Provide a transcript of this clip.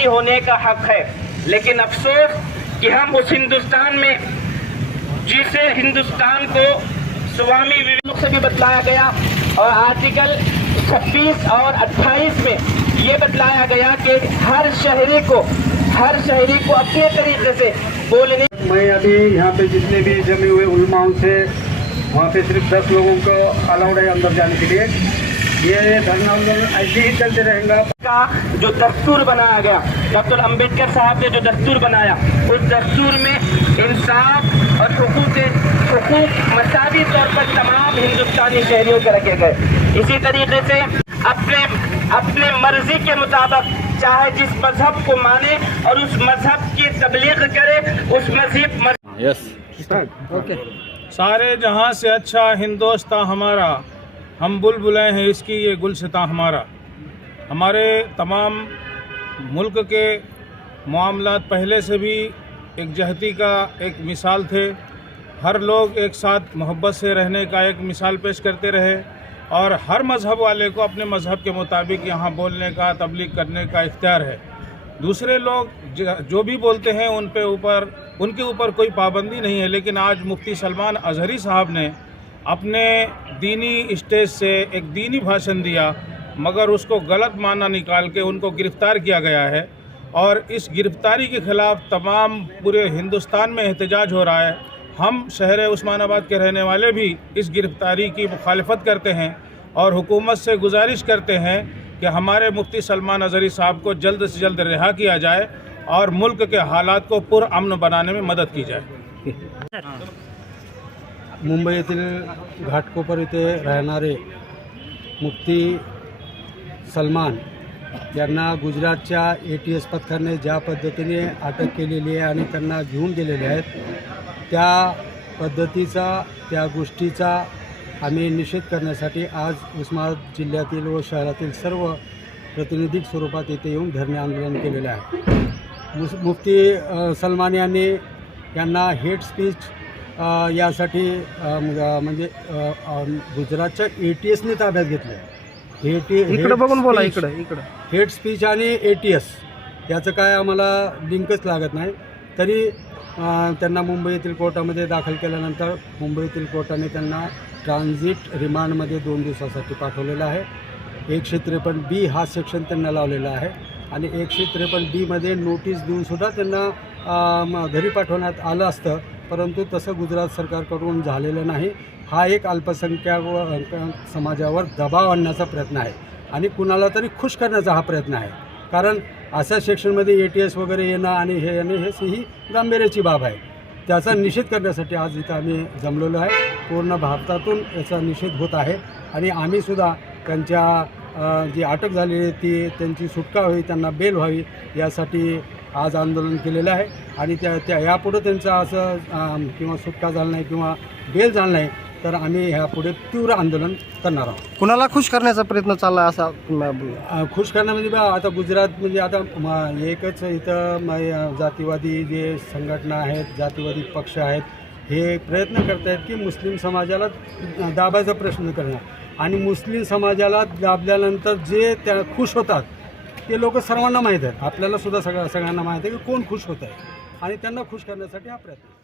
हिंदुस्तानी होने का हक है। लेकिन अफसोस कि हम उस हिंदुस्तान में जिसे हिंदुस्तान को स्वामी विवेकानंद से भी बतलाया गया और आर्टिकल 26 और 28 में ये बतलाया गया कि हर शहरी को अपने तरीके से बोलने। मैं अभी यहाँ पे जितने भी जमे हुए उलमाओं से वहाँ पे सिर्फ 10 लोगों को अलाउड है अंदर जाने के लिए। ये धरना आंदोलन ऐसे ही चलते रहेगा। का जो दस्तूर बनाया गया, डॉक्टर अंबेडकर साहब ने जो दस्तूर बनाया, उस दस्तूर में इंसाफ और हुकूक मसावी तौर पर तमाम हिंदुस्तानी शहरियों के रखे गए। इसी तरीके से अपने मर्जी के मुताबिक चाहे जिस मजहब को माने और उस मजहब की तबलीग करे, उस मजहब ओके। सारे जहां से अच्छा हिंदुस्तान हमारा, हम बुलबुलें हैं इसकी ये गुलसितां हमारा। हमारे तमाम मुल्क के मामलात पहले से भी एकजहती का एक मिसाल थे। हर लोग एक साथ मोहब्बत से रहने का एक मिसाल पेश करते रहे और हर मज़हब वाले को अपने मज़हब के मुताबिक यहाँ बोलने का, तबलीग करने का इख्तियार है। दूसरे लोग जो भी बोलते हैं उनके ऊपर कोई पाबंदी नहीं है। लेकिन आज मुफ्ती सलमान अजहरी साहब ने अपने दीनी स्टेज से एक दीनी भाषण दिया, मगर उसको गलत माना निकाल के उनको गिरफ़्तार किया गया है और इस गिरफ़्तारी के ख़िलाफ़ तमाम पूरे हिंदुस्तान में एहतजाज हो रहा है। हम शहर उस्मानाबाद के रहने वाले भी इस गिरफ़्तारी की मुखालफत करते हैं और हुकूमत से गुजारिश करते हैं कि हमारे मुफ्ती सलमान अजहरी साहब को जल्द से जल्द रिहा किया जाए और मुल्क के हालात को पुरअमन बनाने में मदद की जाए। मुंबई येथील घाटकोपर येथे राहणारे मुफ्ती सलमान यांना गुजरातच्या ATS पथकाने ज्या पद्धतीने अटक केलेली आहे आणि त्यांना घेऊन गेलेले आहेत, त्या पद्धतीचा, त्या गोष्टीचा आम्ही निषेध करण्यासाठी आज उस्मानाबाद जिल्ह्यातील व शहरातील सर्व प्रातिनिधिक स्वरूपात येथे येऊन धरणे आंदोलन केलेले आहे। मुफ्ती सलमान यांना हेट स्पीच यासाठी म्हणजे गुजरातच्या ATSने ताब्यात घेतलं आहे। इकडे बघून बोला, इकडे हेट स्पीच आणि ATS याचं काय आम्हाला लिंकच लागत नाही। तरी त्यांना मुंबई येथील कोर्टामध्ये दाखल केल्यानंतर मुंबई येथील कोर्टाने त्यांना ट्रान्झिट रिमांडमध्ये 2 दिवसासाठी पाठवलेलं आहे। 153B हा सेक्शन त्यांना लावलेला आहे आणि 153B मध्ये नोटीस देऊनसुद्धा त्यांना घरी पाठवण्यात आलं असतं, परंतु तसं गुजरात सरकारकडून झालेलं नाही। हा एक अल्पसंख्याक समाजावर दबाव आणण्याचा प्रयत्न आहे आणि कुणाला तरी खुश करण्याचा हा प्रयत्न आहे। कारण अशा सेक्शनमध्ये ATS वगैरे येणं आणि हे येणे ही गांभीर्याची बाब आहे। त्याचा निषेध करण्यासाठी आज इथं आम्ही जमलेलो आहे। पूर्ण भारतातून याचा निषेध होत आहे आणि आम्हीसुद्धा त्यांच्या जी अटक झालेली ती त्यांची सुटका व्हावी, त्यांना बेल व्हावी यासाठी आज आंदोलन केलेलं आहे आणि त्या यापुढे त्यांचं असं किंवा सुटका झाला नाही किंवा बेल झाला नाही तर आम्ही ह्यापुढे तीव्र आंदोलन करणार आहोत। कुणाला खुश करण्याचा प्रयत्न चालला असा खुश करणं म्हणजे आता गुजरात म्हणजे आता एकच इथं जातीवादी जे संघटना आहेत, जातीवादी पक्ष आहेत, हे प्रयत्न करत आहेत की मुस्लिम समाजाला दाबायचा प्रश्न करणं आणि मुस्लिम समाजाला दाबल्यानंतर जे त्या खुश होतात ते लोक सर्वांना माहीत आहेत, आपल्याला सुद्धा सगळ्यांना माहीत आहे की कोण खुश होत आहे आणि त्यांना खुश करण्यासाठी हा प्रयत्न।